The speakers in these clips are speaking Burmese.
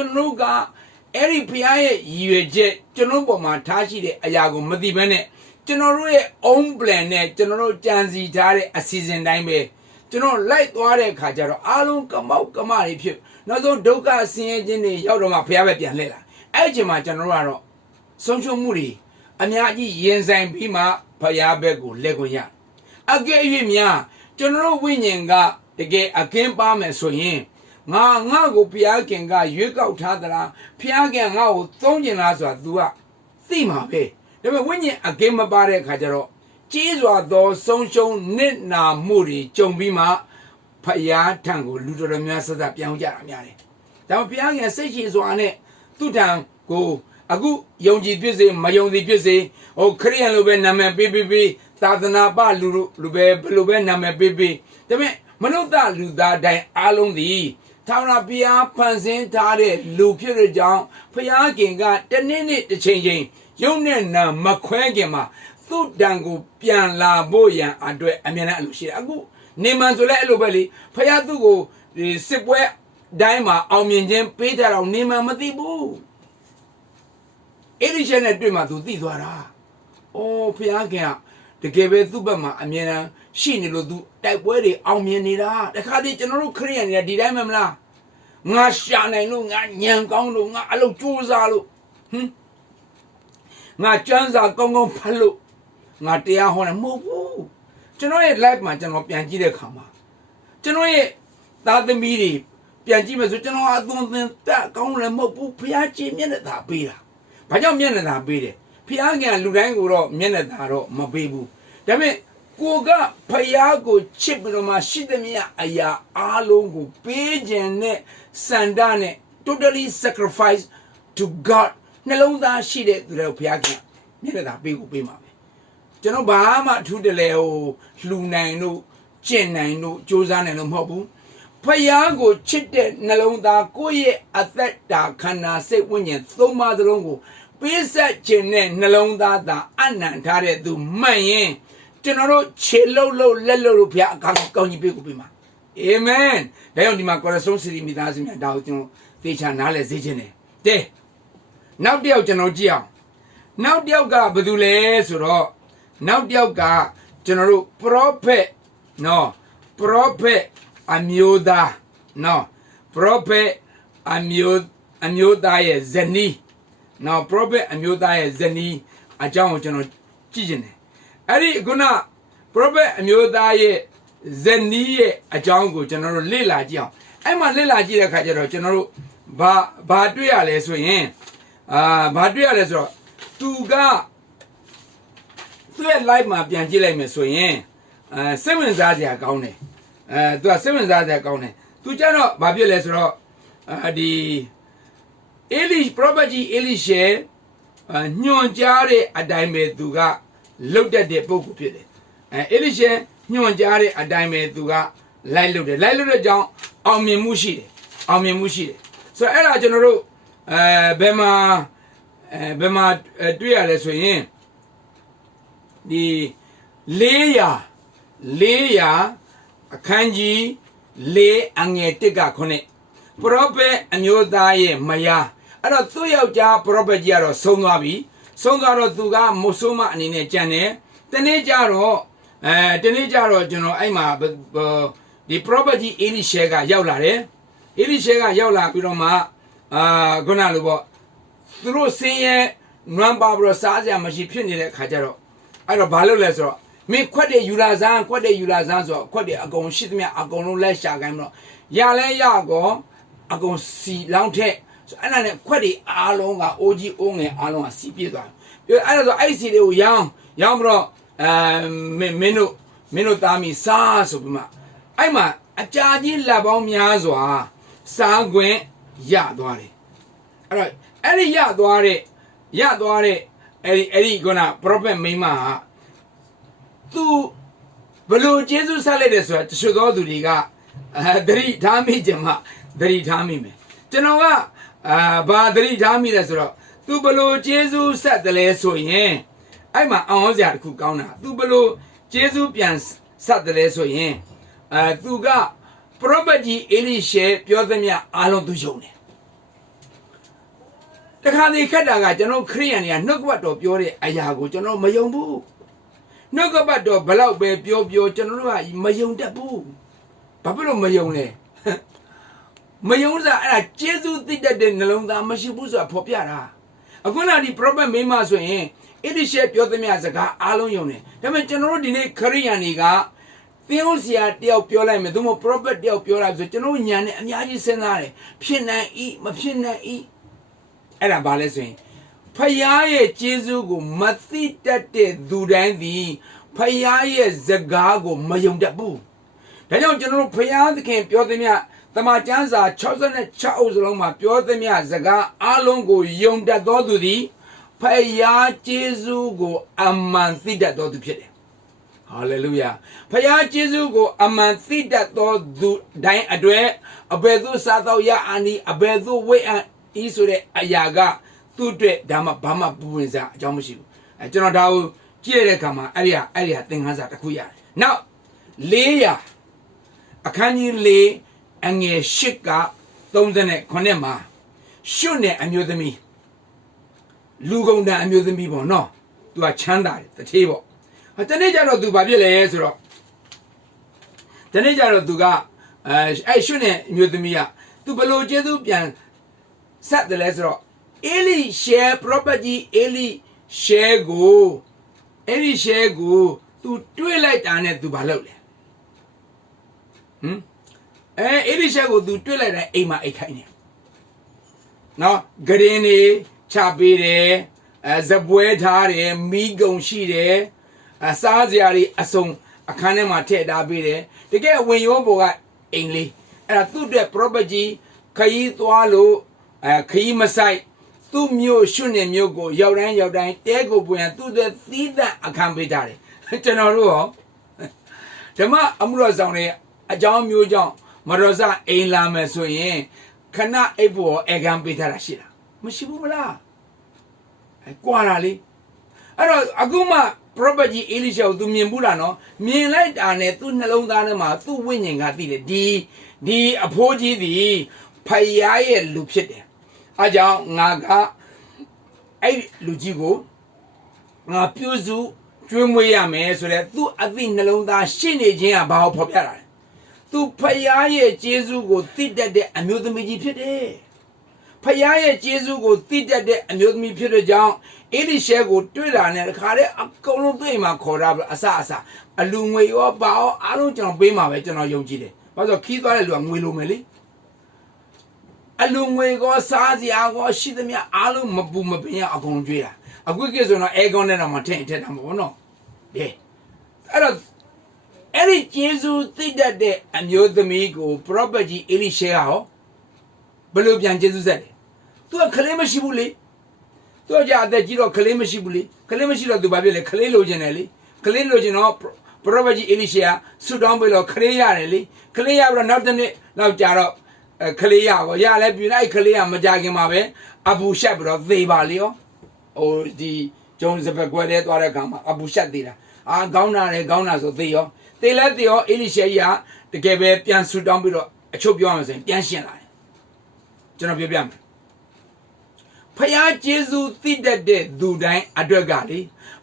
ကျွန်တော်ကအဲ့ဒီဖျားရဲ့ရည်ရွယ်ချက်ကျွန်တော်ပေါ်မှာထားရှိတဲ့အရာကိုမသိဘဲနဲ့ကျွန်တော်တို့ရဲ့ own plan နဲ့ကျွန်တော်တို့ကြံစီထားတဲ့အစီအစဉ်တိုင်းပဲကျွန်တော်လိုက်သွားတဲ့အခါကျတော့အားလုံးကမောက်ကမတွေဖြစ်နောက်ဆုံးဒုက္ခဆင်းရဲခြင်းတွေရောက်တော့မှဖျားပဲပြန်လှည့်လာအဲ့ဒီအချိန်မှာကျွန်တော်တို့ကတော့ဆုံးရှုံးမှုတွေအများကြီးရင်ဆိုင်ပြီးမှဖျားဘက်ကိုလက်ကိုရအကယ်၍များကျွန်တော်တို့ဝိညာဉ်ကတကယ်အကင်းပါမယ်ဆိုရင်ငါကိုဘုရားခင်ကရွေးကောက်ထားသလားဘုရားခင်ငါ့ကိုသုံးကျင်လားဆိုတာ तू ကသိမှာပဲဒါပေမဲ့ဝိညာဉ်အကင်းမပါတဲ့အခါကျတော့ကြီးစွာသောဆုံးရှုံးနစ်နာမှုတွေကြုံပြီးမှဖယားထံကိုလူတော်များဆက်ဆက်ပြောင်းကြတာများတယ်ဒါပေမဲ့ဘုရားခင်စိတ်ရှိစွာနဲ့သူ့ထံကိုအခုယုံကြည်ဖြစ်စေမယုံကြည်ဖြစ်စေဟိုခရိယန်လိုပဲနာမည်ပေးသာသနာပလူပဲဘယ်လိုပဲနာမည်ပေးဒါပေမဲ့မနုဿလူသားတိုင်းအားလုံးသည်ထာဝရဘုရားဖန်ဆင်းထားတဲ့လူဖြစ်တဲ့ကြောင့်ဘုရားခင်ကတနေ့နေ့တစ်ချိန်ချိန်ယုံနဲ့နာမခွဲခင်မှာသူ့တန်ကိုပြန်လာဖို့ရန်အတွက်အမြဲတမ်းအလိုရှိတယ်အခုနေမှန်ဆိုလဲအဲ့လိုပဲလေဘုရားသူ့ကိုဒီစစ်ပွဲတိုင်းမှာအောင်မြင်ခြင်းပေးကြတော့နေမှန်မသိဘူးအဲ့ဒီချက်နဲ့တွေ့မှသူသိသွားတာအိုးဘုရားခင်ကတကယ်ပဲသူ့ဘက်မှာအမြဲတမ်းရှိနေလို့သူတိုက်ပွဲတွေအောင်မြင်နေတာတခါတည်းကျွန်တော်တို့ခရိယန်တွေကဒီတိုင်းမလားငါရှာနိုင်လို့ငါညံကောင်းလို့ငါအလုပ်ကြိုးစားလို့ငါကျမ်းစာကောင်းကောင်းဖတ်လို့ငါတရားဟောတယ်မဟုတ်ဘူးကျွန်တော်ရဲ့ life မှာကျွန်တော်ပြန်ကြည့်တဲ့အခါမှာကျွန်တော်ရဲ့သားသမီးတွေပြန်ကြည့်မယ်ဆိုကျွန်တော်အသွင်သင်တက်ကောင်းလည်းမဟုတ်ဘူးဘုရားကြည်မျက်နှာသာပေးတာဘာကြောင့်မျက်နှာသာပေးတယ်ဘုရားကလူတိုင်းကိုတော့မျက်နှာသာတော့မပေးဘူးဒါပေမဲ့ကိုကဖယားကိုချစ်ပြီးတော့မှရှိသမျှအရာအားလုံးကိုပေးခြင်းနဲ့စန္ဒနဲ့ totally sacrifice to God နှလုံးသားရှိတဲ့သူတွေကိုဘုရားကမျက်နှာသာပေးမှာပဲကျွန်တော်ဘာမှထူးတယ်လေဟိုလှူနိုင်လို့ကျင့်နိုင်လို့ကြိုးစားနိုင်လို့မဟုတ်ဘူးဖယားကိုချစ်တဲ့နှလုံးသားကိုယ့်ရဲ့အသက်တာခန္ဓာစိတ်ဝိညာဉ်သုံးပါးစလုံးကိုပေးဆက်ခြင်းနဲ့နှလုံးသားသာအနံ့ထားတဲ့သူမှန်ရင်ကျွန်တော်တို့ခြေလှုပ်လက်လှုပ်လို့ဘုရားအကောင်းကြီးပေးမှာအာမင်ဒါကြောင့်ဒီမှာကောရဆုံးစီရီမိသားစုများဒါကိုကျွန်တော်သေချာနားလည်စေခြင်းတယ်တဲ့နောက်တစ်ယောက်ကျွန်တော်ကြည့်အောင်နောက်တစ်ယောက်ကဘယ်သူလဲဆိုတော့နောက်တစ်ယောက်ကကျွန်တော်တို့ prophet နော် prophet အမျိုးသားနော် prophet အမျိုးသားရဲ့ဇနီးနော် prophet အမျိုးသားရဲ့ဇနီးအကြောင်းကိုကျွန်တော်ကြည့်ခြင်းတယ်အဲ့ဒီခုန prophet အမျိုးသားရဲ့ဇနီးရဲ့အကြောင်းကိုကျွန်တော်တို့လေ့လာကြည့်အောင်အဲ့မှာလေ့လာကြည့်တဲ့အခါကျတော့ကျွန်တော်တို့ဘာတွေ့ရလဲဆိုရင်ဘာတွေ့ရလဲဆိုတော့သူကသူ့ရဲ့ live မှာပြန်ကြည့်လိုက်မယ်ဆိုရင်စိတ်ဝင်စားစရာကောင်းတယ်သူကစိတ်ဝင်စားစရာကောင်းတယ်သူကျတော့ဘာဖြစ်လဲဆိုတော့ဒီprophet ကြီး Elisha ညွှန်ကြားတဲ့အတိုင်းပဲသူကလုတ်တတ်တဲ့ပုဂ္ဂိုလ်ဖြစ်တယ်Elisha ညွှန်ကြားတဲ့အတိုင်းပဲသူကလိုက်လုတ်တဲ့ကြောင့်အောင်မြင်မှုရှိတယ်ဆိုတော့အဲ့ဒါကျွန်တော်တို့ဘယ်မှာတွေ့ရလဲဆိုရင်ဒီ400အခန်းကြီး4အငယ်1က9 prophet အမျိုးသားရဲ့မယားအဲ့တော့သူ့ယောက်ျား prophet ကြီးကတော့ဆုံးသွားတော့သူကမုဆိုးမအနေနဲ့ကြံတယ်တနေ့ကျတော့ကျွန်တော်အဲ့မှာဒီ prophet ကြီး Elisha ကရောက်လာတယ်Elisha ကရောက်လာပြီးတော့မှခုနလိုပေါ့သူတို့ဆင်းရဲနွမ်းပါပြီးတော့စားစရာမရှိဖြစ်နေတဲ့ခါကျတော့အဲ့တော့ဘာလုပ်လဲဆိုတော့မင်းခွက်တဲ့ယူလာစမ်းဆိုတော့ခွက်တဲ့အကုန်ရှိသမျှအကုန်လုံးလက်ရှာခိုင်းပြီးတော့ရလဲရကောအကုန်စီလောင်းထက်အဲ့ဒါနဲ့ခွက်တွေအားလုံးကအိုးကြီးအိုးငယ်အားလုံးကစီးပြည့်သွားတယ်အဲ့ဒါဆိုအဲ့စီတွေကိုရောင်းပြီးတော့မင်းတို့သားမိစားဆိုပြီးမှအဲ့မှာအကြာကြီးလက်ပေါင်းများစွာစားခွင့်ရသွားတယ်အဲ့ဒီရသွားတဲ့အဲ့ဒီခုန prophet မိန်းမဟာသူဘလို့ကျေးဇူးဆက်လိုက်တယ်ဆိုတာတချို့သောသူတွေကသတိထားမိကြမှာသတိထားမိမယ်ကျွန်တော်ကဘာသတိထားမိလဲဆိုတော့သူဘလို့ကျေးဇူးဆက်တယ်လဲဆိုရင်အဲ့မှာအောင်ဟောစရာတစ်ခုကောင်းတာသူဘလို့ကျေးဇူးပြန်ဆက်တယ်လဲဆိုရင်သူက prophet ကြီး Elisha ပြောသမျှအားလုံးသူယုံတယ် တခါဒီခက်တာကကျွန်တော်ခရိယန်တွေကနှုတ်ကပတ်တော်ပြောတဲ့အရာကိုကျွန်တော်မယုံဘူးနှုတ်ကပတ်တော်ဘလောက်ပဲပြောကျွန်တော်တို့ကမယုံတတ်ဘူးဘာဖြစ်လို့မယုံလဲမယုံစားအဲ့ဒါကျေးဇူးသိတတ်တဲ့နှလုံးသားမရှိဘူးဆိုတာဖော်ပြတာအခုနဒီ prophet မိမဆိုရင်အဲ့ဒီရှေ့ပြောသမျှစကားအားလုံးယုံတယ်ဒါပေမဲ့ကျွန်တော်တို့ဒီနေ့ခရိယန်တွေကသင်ဟုတ်ဆရာတယောက်ပြောလိုက်မယ်သူမ prophet တယောက်ပြောလိုက်ဆိုကျွန်တော်တို့ညာနဲ့အများကြီးစဉ်းစားတယ်ဖြစ်နိုင်ဤမဖြစ်နိုင်ဤအဲ့ဒါဘာလဲဆိုရင်ဖယားရဲ့ကျေးဇူးကိုမသိတတ်တဲ့သူတိုင်းသည်ဖယားရဲ့စကားကိုမယုံတတ်ဘူးဒါကြောင့်ကျွန်တော်တို့ဖယားသခင်ပြောသမျှတမန်ကျမ်းစာ66အုပ်စလုံးမှာပြောသမျှစကားအလုံးကိုယုံတတ်သောသူသည်ဖယားကျေးဇူးကိုအမှန်သိတတ်သောသူဖြစ်တယ်ဟာလေလုယာဖယားကျေးဇူးကိုအမှန်သိတတ်သောသူတိုင်းအတွေ့အဘယ်သို့စားတော့ရအာနီအဘယ်သို့ဝိအံဤဆိုတဲ့အရာကသူ့အတွက်ဒါမှဘာမှပူဝင်စားအကြောင်းမရှိဘူးကျွန်တော်ဒါကိုကြည့်ရတဲ့အခါမှာအဲ့ဒီဟာသင်ခန်းစာတစ်ခုရတယ်နောက်400အခန်းကြီး4အငယ်8က39မှာရှုနဲ့အမျိုးသမီးလူကုန်တန်အမျိုးသမီးပေါ့နော်သူကချမ်းသာတယ်တထေးပေါ့တနေ့ကျတော့သူဘာဖြစ်လဲဆိုတော့တနေ့ကျတော့သူကအဲ့ရှုနဲ့အမျိုးသမီးကသူဘလို့ကျေးဇူးပြန်ဆက်တယ်လဲဆိုတော့အေလိရှဲ property အေလိရှဲကိုသူတွေးလိုက်တာနဲ့သူဘာလုပ်လဲအေလိရှဲကိုသူတွေးလိုက်တဲ့အိမ်မှာအိတ်ခိုင်းတယ်နော်ဂရင်နေချပေးတယ်ဇပွဲထားတယ်မိကုံရှိတယ်စားစရာတွေအစုံအခန်းထဲမှာထည့်ထားပေးတယ်တကယ်ဝင်ရောဘောကအိမ်လေးအဲ့ဒါသူ့အတွက် property ခရီးသွားလို့ခရီးမဆိုင်သူ့မျိုးရှုနေမျိုးကိုရောက်တိုင်းတဲကိုပွင့်သူ့တဲ့သီးသန့်အခန်းပေးထားတယ်ကျွန်တော်တို့ရောဓမ္မအမှုတော်ဆောင်တွေအကြောင်းမျိုးကြောင့်မတော်စအိမ်လာမယ်ဆိုရင်ခဏအိပ်ဖို့အေကံပေးထားတာရှိလားမရှိဘူးမလားကွာတာလေအဲ့တော့အခုမှ property အေလိရှေကိုသူမြင်ဘူးလားနော်မြင်လိုက်တာနဲ့သူ့နှလုံးသားထဲမှာသူ့ဝိညာဉ်ကသိတယ်ဒီအဖိုးကြီးသည်ဖယားရဲ့လူဖြစ်တယ်အားကြောင့်ငါကအဲ့လူကြီးကိုငါပြုစုကျွေးမွေးရမယ်ဆိုတဲ့သူ့အသိနှလုံးသားရှင်းနေခြင်းကဘာကိုဖော်ပြတာလဲသူဖယားရဲ့ကျေးဇူးကိုသိတတ်တဲ့အမျိုးသမီးကြီးဖြစ်တယ်ဖယားရဲ့ကျေးဇူးကိုသိတတ်တဲ့အမျိုးသမီးဖြစ်တဲ့ကြောင့်အေလိရှဲကိုတွေ့တာနဲ့တခါတည်းအကုန်လုံးတွေ့မှာခေါ်တာအစအလူငွေရောပါရောအားလုံးကျွန်တော်ပေးမှာပဲကျွန်တော်ယုံကြည်တယ်ဘာလို့ခီးသွားတဲ့လူကငွေလိုမယ်လေအလူငွေကိုစားစရာကိုရှိသမျှအားလုံးမပူမပင်ရအကုန်ကြွေးတာအခုကိဆိုတော့အဲကောင်းနဲ့တော့မထင်ထက်တာမဟုတ်နော်ဒီအဲ့တော့အဲ့ဒီကျေးဇူးသိတတ်တဲ့အမျိုးသမီးကို property အေလိရှဲဟောဘယ်လိုပြန်ကျေးဇူးဆက်လဲသူကခလေးမရှိဘူးလေသူကကြအသက်ကြီးတော့ခလေးမရှိဘူးလေခလေးမရှိတော့သူဘာဖြစ်လဲခလေးလိုချင်တယ်လေခလေးလိုချင်တော့ property အေလိရှဲကဆူတောင်းပြီးတော့ခလေးရတယ်လေခလေးရပြီးတော့နောက်တစ်နေ့နောက်ကြာတော့ခလေးရကိုရလဲပြလိုက်ခလေးရမကြခင်မှာပဲအဘူရှက်ပြီးတော့သေပါလေရောဟိုဒီဂျုံစပကွဲတဲ့သွားတဲ့ကောင်မှာအဘူရှက်သေးတာခေါင်းနာဆိုသေရောသေလဲသေရောအေလိရှဲကြီးကတကယ်ပဲပြန်ဆူတောင်းပြီးတော့အချုပ်ပြောအောင်ဆိုရင်ပြန်ရှင်းလာတယ်ကျွန်တော်ပြောပြမယ်ဖယားကျေးဇူးသိတတ်တဲ့သူတိုင်းအတွက်ကလေ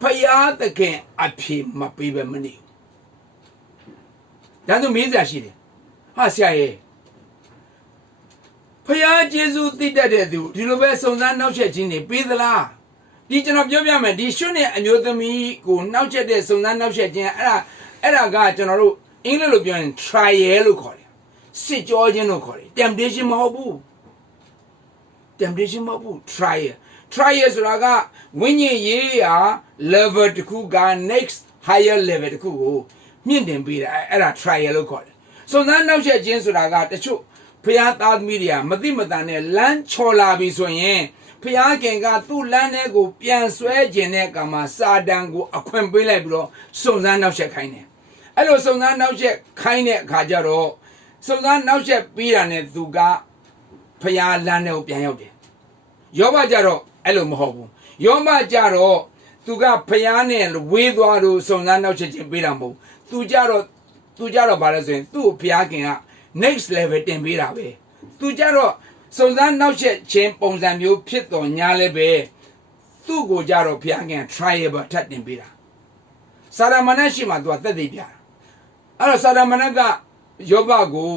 ဖယားသခင်အဖေမပေးပဲမနေဘူးဒါဆိုမေးစရာရှိတယ်ဟာဆရာရဲ့ဖယားကျေးဇူးသိတတ်တဲ့သူဒီလိုပဲစုံစမ်းနှောက်ယှက်ခြင်းတွေပေးသလားဒီကျွန်တော်ပြောပြမယ်ဒီရှုနဲ့အမျိုးသမီးကိုနှောက်ယှက်တဲ့စုံစမ်းနှောက်ယှက်ခြင်းအဲ့ဒါကကျွန်တော်တို့အင်္ဂလိပ်လိုပြောရင် trial လို့ခေါ်တယ်စစ်ကြောခြင်းလို့ခေါ်တယ် temptation မဟုတ်ဘူး temptation မဟုတ်ဘူး trial ဆိုတာကဝိညာဉ်ရေးရာ level တစ်ခုက next higher level တစ်ခုကိုမြင့်တင်ပေးတာအဲ့ဒါ trial လို့ခေါ်တယ်စုံစမ်းနှောက်ယှက်ခြင်းဆိုတာကတချို့ဖျားသားသမီးတွေကမသိမတန်နဲ့လမ်းချော်လာပြီဆိုရင်ဖျားခင်ကသူ့လမ်းထဲကိုပြန်ဆွဲခြင်းတဲ့အခါမှာစာတန်ကိုအခွင့်ပေးလိုက်ပြီးတော့စုံစမ်းနှောက်ယှက်ခိုင်းတယ်အဲ့လိုစုံစမ်းနှောက်ယှက်ခိုင်းတဲ့အခါကျတော့စုံစမ်းနှောက်ယှက်ပြီးတာနဲ့သူကဖျားလမ်းထဲကိုပြန်ရောက်တယ်ယောဘကြတော့အဲ့လိုမဟုတ်ဘူးယောဘကြတော့သူကဖျားနဲ့ဝေးသွားလို့စုံစမ်းနှောက်ယှက်ခြင်းပေးတာမဟုတ်သူကြတော့ဘာလဲဆိုရင်သူ့ကိုဖျားခင်ကnext level တင်ပေးတာပဲသူကြတော့ စုံစမ်းနောက်ဆက်ချင်းပုံစံမျိုးဖြစ်တော်ညာလည်းပဲသူ့ကိုကြတော့ဘုရားခင် triable ထပ်တင်ပေးတာစာရမဏေရှိမှသူကသက်သေပြအဲ့တော့စာရမဏေကယောဘကို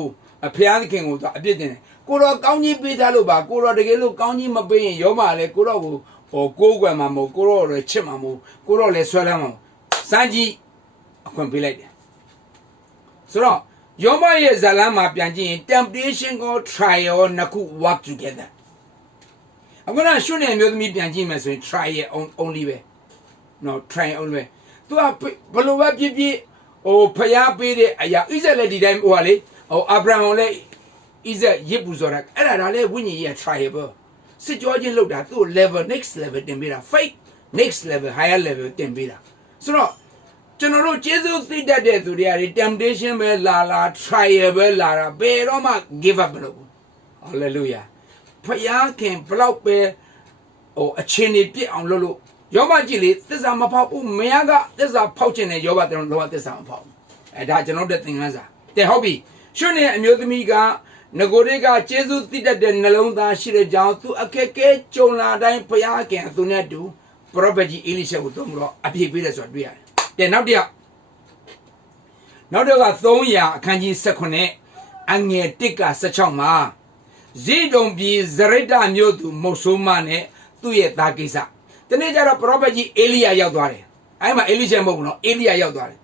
ဘုရားခင်ကိုသူအပြစ်တင်တယ်ကိုတော့ကောင်းကြီးပေးထားလို့ပါကိုတော့တကယ်လို့ကောင်းကြီးမပေးရင်ယောဘလည်းကိုတော့ကိုကိုးကွယ်မှာမဟုတ်ကိုတော့လည်းချစ်မှာမဟုတ်ကိုတော့လည်းဆွဲလန်းမှာစမ်းကြည့်အခွင့်ပေးလိုက်တယ်ဆိုတော့ယောဘရဲ့ဇာလမ်းမှာပြန်ကြည့်ရင် temptation ကို trial နှစ်ခု work together အခုနရှုနေမျိုးသမီးပြန်ကြည့်မယ်ဆိုရင် trial only ပဲ no trial only ပဲသူကဘလို့ပဲပြပြဖျားပေးတဲ့အရာဣဇက်လည်းဒီတိုင်းဟိုဟာလေအာဗြဟံလည်းဣဇက်ရစ်ပူဆိုတာအဲ့ဒါလည်းဝိညာဉ်ရဲ့ trial ပဲစစ်ကြောချင်းလောက်တာသူ့ level next level တင်ပေးတာ faith next level higher level တင်ပေးတာဆိုတော့ကျွန်တော်တို့ကျေးဇူးသိတတ်တဲ့သူတွေက temptation ပဲလာ trial ပဲလာတာဘယ်တော့မှ give up မလုပ်ဘူး hallelujah ဖျားခင်ဘလောက်ပဲအချင်းတွေပြစ်အောင်လုပ်လို့ယောဘကြည့်လေသစ္စာမဖောက်ဘူးမယားကသစ္စာဖောက်ခြင်းနဲ့ယောဘတော်လောကသစ္စာမဖောက်ဘူးဒါကျွန်တော်တို့သင်ခန်းစာတဲ့ဟုတ်ပြီရှုနေအမျိုးသမီးကငကိုတွေကကျေးဇူးသိတတ်တဲ့နှလုံးသားရှိတဲ့ကြောင့်သူအခက်ခဲကြုံလာတိုင်းဘုရားခင်သူနဲ့တူပရောဖက်ကြီးအေလိရှေကိုသုံးလို့အပြည့်ပေးတယ်ဆိုတာတွေ့ရတယ်တဲ့နောက်တစ်ယောက်က300အခန်းကြီး19အငယ်1က16မှာဇိဒုံပြည်ဇရိတမြို့သူမုတ်ဆိုးမနဲ့သူ့ရဲ့သားကိစ္စဒီနေ့ကျတော့ပရောဖက်ကြီးအေလိယရောက်သွားတယ်အဲ့မှာအေလိရှေမဟုတ်ဘူးနော်အေလိယရောက်သွားတယ်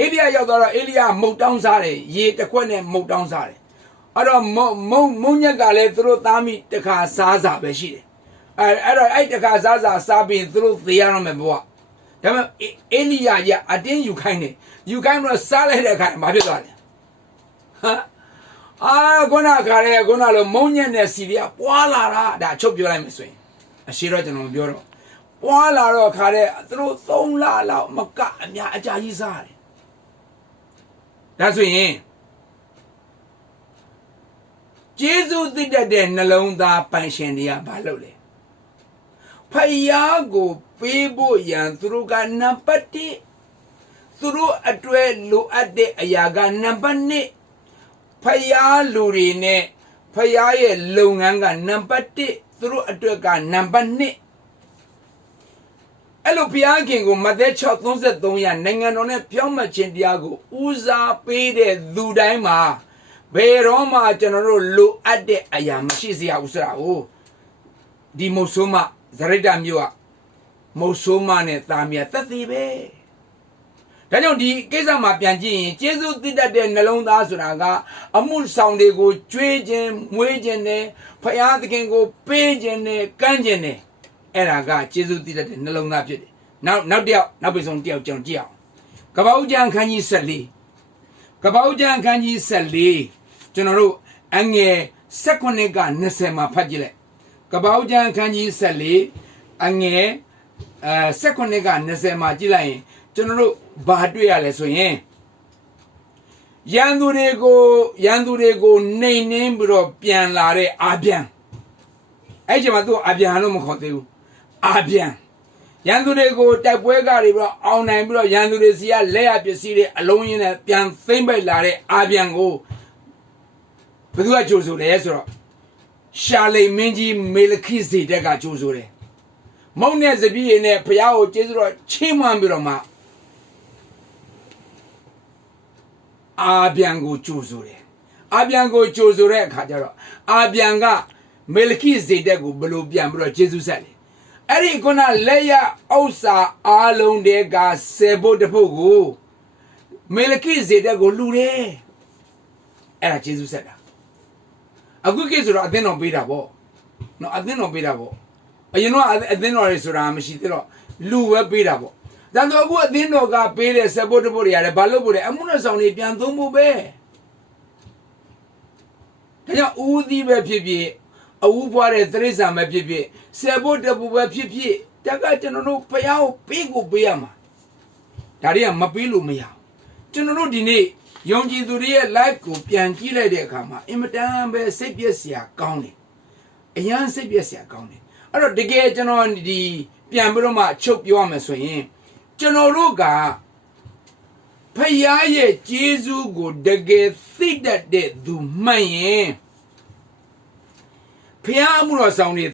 အေလိယရောက်သွားတော့အေလိယမုတ်တောင်းစားတယ်ရေတစ်ခွက်နဲ့မုတ်တောင်းစားတယ်အဲ့တော့မုံညက်ကလည်းသူတို့သားမိတခါစားစာပဲရှိတယ်အဲ့တော့အဲ့တခါစားပြီးသူတို့သေရတော့မယ်ဘုရားဒါပေမဲ့အေလိယရအတင်းယူခိုင်းတယ်ယူခိုင်းတော့စားလိုက်တဲ့အခါဘာဖြစ်သွားလဲခုနခါရဲခုနလိုမုံညက်နဲ့စီရီကပွာလာတာဒါချုပ်ပြောလိုက်မယ်ဆိုရင်အရှိတော့ကျွန်တော်မပြောတော့ပွာလာတော့ခါရဲသူတို့3လလောက်မကအများအကြာကြီးစားတယ်ဒါဆိုရင်ကျေးဇူးသိတတ်တဲ့နှလုံးသားပိုင်ရှင်တွေကဘာလုပ်လဲဖယားကိုပေးဖို့ရန်သူတို့ကနံပါတ်1သူတို့အတွဲလိုအပ်တဲ့အရာကနံပါတ်2ဖယားလူတွေနဲ့ဖယားရဲ့လုပ်ငန်းကနံပါတ်1သူတို့အတွက်ကနံပါတ်2အဲ့လိုဘုရားခင်ကိုမဿဲ 6:33 ရနိုင်ငံတော်နဲ့ပြောင်းမှတ်ခြင်းတရားကိုဦးစားပေးတဲ့သူတိုင်းမှာဘယ်တော့မှကျွန်တော်တို့လိုအပ်တဲ့အရာမရှိစေရဘူးဆိုတာကိုဒီမုတ်ဆိုးမဇရိတမြို့ကမုတ်ဆိုးမနဲ့တာမီးသက်သေးပဲဒါကြောင့်ဒီကိစ္စမှာပြန်ကြည့်ရင်ကျေးဇူးတည်တတ်တဲ့နှလုံးသားဆိုတာကအမှုဆောင်တွေကိုကြွေးခြင်းမွေးခြင်းနဲ့ဖယားသခင်ကိုပေးခြင်းနဲ့ကမ်းခြင်းနဲ့အဲ့ဒါကကျေးဇူးတည်တတ်တဲ့နှလုံးသားဖြစ်တယ်နောက်တစ်ယောက်နောက်ပြီးဆုံးတစ်ယောက်ကြောင်ကြည့်အောင်ကပ္ပဦးကျမ်းခန်းကြီး14ကပ္ပဦးကျမ်းခန်းကြီး14ကျွန်တော်တို့အငယ်19က20မှာဖတ်ကြည့်လိုက်ကပ္ပဦးကျမ်းခန်းကြီး14အငယ်19က20မှာကြည့်လိုက်ရင်ကျွန်တော်တို့ဘာတွေ့ရလဲဆိုရင်ရန်သူတွေကိုနှိမ်နှင်းပြီးတော့ပြန်လာတဲ့အာပြန်အဲ့ဒီမှာသူ့အာပြန်လို့မခေါ်သေးဘူးအာပြန်ရန်သူတွေကိုတိုက်ပွဲကတွေပြီးတော့အောင်နိုင်ပြီးတော့ရန်သူတွေစီကလက်ရပစ္စည်းတွေအလုံးရင်းနဲ့ပြန်သိမ့်ပိုက်လာတဲ့အာပြန်ကိုဘယ်သူကကြိုးဆိုလဲဆိုတော့ရှာလိမ်မင်းကြီးမေလခိဇေတက်ကကြိုးဆိုတယ်မုံနဲ့စပီးရည်နဲ့ဘုရားကိုကျေးဇူးတော်ချီးမွမ်းပြီးတော့မှအာပြန်ကိုကြိုးဆိုတယ်အာပြန်ကိုကြိုးဆိုတဲ့အခါကျတော့အာပြန်ကမေလခိဇေတက်ကိုဘယ်လိုပြန်ပြီးတော့ကျေးဇူးဆက်လဲအဲ့ဒီခုနလက်ရဥစ္စာအားလုံးတည်းက10ဘုတ်တစ်ဘုတ်ကိုမေလခိဇေတက်ကိုလှူတယ်အဲ့ဒါကျေးဇူးဆက်တာအခုကိဆိုတော့အသင်းတော်ပေးတာပေါ့နော်အသင်းတော်ပေးတာပေါ့အရင်တော့အသင်းတော်တွေဆိုတာမရှိသေးတော့လူပဲပေးတာပေါ့ဒါဆိုအခုအသင်းတော်ကပေးတဲ့10ဘုတ်တစ်ဘုတ်တွေရတယ်ဘာလို့ပို့တယ်အမှုနဲ့ဆောင်တွေပြန်သုံးဖို့ပဲဒါကြောင့်ဦးသီးပဲဖြစ်ဖြစ်အဝူးဖွားတဲ့တရိစ္ဆာန်ပဲဖြစ်ဖြစ်10ဘုတ်တစ်ဘုတ်ပဲဖြစ်ဖြစ်တက်ကကျွန်တော်တို့ဘုရားကိုပေးရမှာဒါတွေကမပေးလို့မရဘူးကျွန်တော်တို့ဒီနေ့ယုံကြည်သူတွေရဲ့ life ကိုပြန်ကြည့်လိုက်တဲ့အခါမှာအင်မတန်ပဲစိတ်ပြည့်စရာကောင်းတယ်အရန်စိတ်ပြည့်စရာကောင်းတယ်အဲ့တော့တကယ်ကျွန်တော်ဒီပြန်ပြီးတော့မှချုပ်ပြောရမယ်ဆိုရင်ကျွန်တော်တို့ကဖယားရဲ့ကျေးဇူးကိုတကယ်သိတတ်တဲ့သူမှန်ရင် ဖျားအမှုတော်ဆောင်တွေ